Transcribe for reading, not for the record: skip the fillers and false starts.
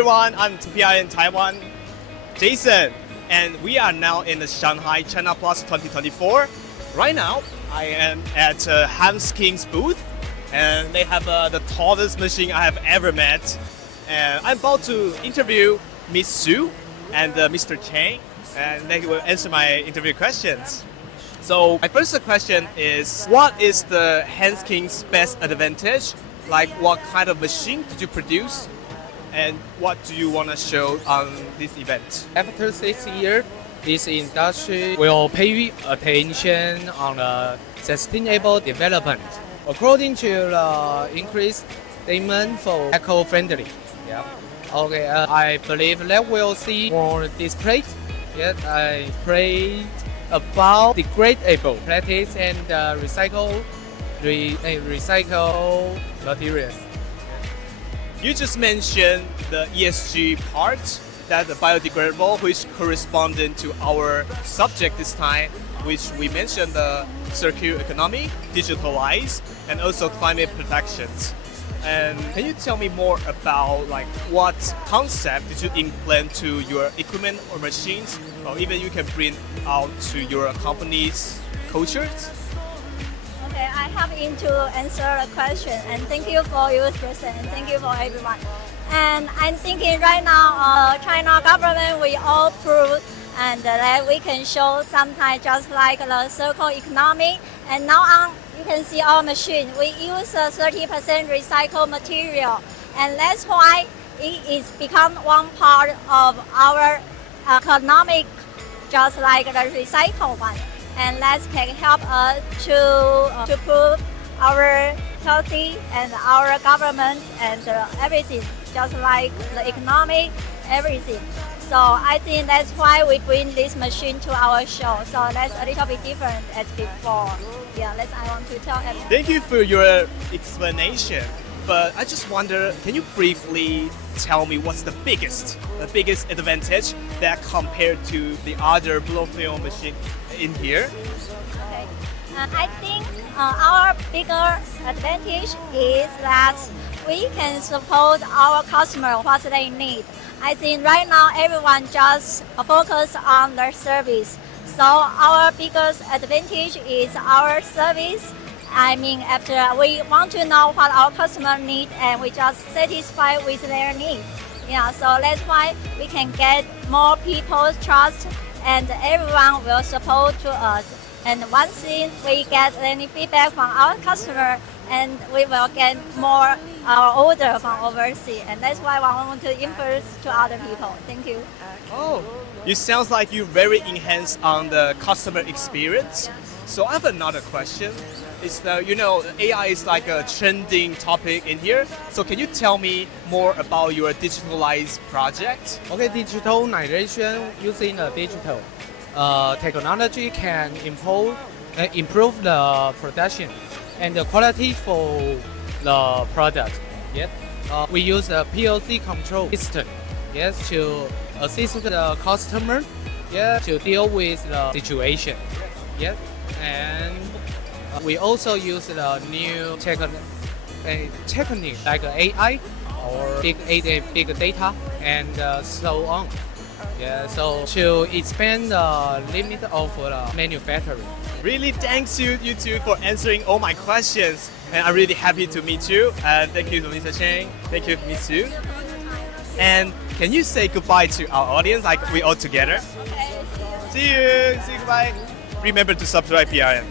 everyone, I'm PRM-TAIWAN, Jason, and we are now in the Shanghai China Plus 2024. Right now, I am at Hans King's booth, and they have the tallest machine I have ever met. And I'm about to interview Miss Su and Mr. Chang, and they will answer my interview questions. So my first question is, what is the Hans King's best advantage? Like, what kind of machine did you produce? And what do you want to show on this event? After 6 years, this industry will pay attention on sustainable development. According to the increased demand for eco-friendly. Yeah. Okay. I believe that we'll see more displays. Yes, I played about degradable plastics and recycle materials. You just mentioned the ESG part, that the biodegradable, which corresponded to our subject this time, which we mentioned the circular economy, digitalize, and also climate protections. And can you tell me more about what concept did you implement to your equipment or machines, or even you can bring out to your company's cultures? Okay, I have to answer the question, and thank you for you, Jason, and thank you for everyone. And I'm thinking right now, China government we all prove and that we can show sometimes just like the circular economy. And now on, you can see our machine. We use 30% recycled material, and that's why it is become one part of our economic, just like the recycled one. And that can help us to prove our healthy and our government and everything, just like the economy, everything. So I think that's why we bring this machine to our show. So that's a little bit different as before. Yeah, that's I want to tell everyone. Thank you for your explanation. But I just wonder, can you briefly tell me what's the biggest advantage that compared to the other blow film machine in here? Okay, I think our bigger advantage is that we can support our customer what they need. I think right now everyone just focus on their service. So our biggest advantage is our service. I mean, after we want to know what our customer need, and we just satisfy with their needs. Yeah, so that's why we can get more people's trust, and everyone will support to us. And one thing, we get any feedback from our customer, and we will get more our order from overseas, and that's why I want to influence to other people. Thank you. Oh, it sounds like you're very enhanced on the customer experience. So I have another question. Is that, AI is like a trending topic in here. So can you tell me more about your digitalized project? Okay, digitalization using digital technology can improve the production and the quality for the product. Yes, we use a PLC control system. Yes, to assist the customer. Yes, to deal with the situation. Yes, and we also use the new technique like AI or big data and so on. Yeah, so to expand the limit of manufacturing. Really, thanks you two for answering all my questions, and I'm really happy to meet you. And thank you to Mr. Chang. Thank you, Miss Su. And can you say goodbye to our audience, like we all together? Okay. See you. See you. Goodbye. Remember to subscribe PRM.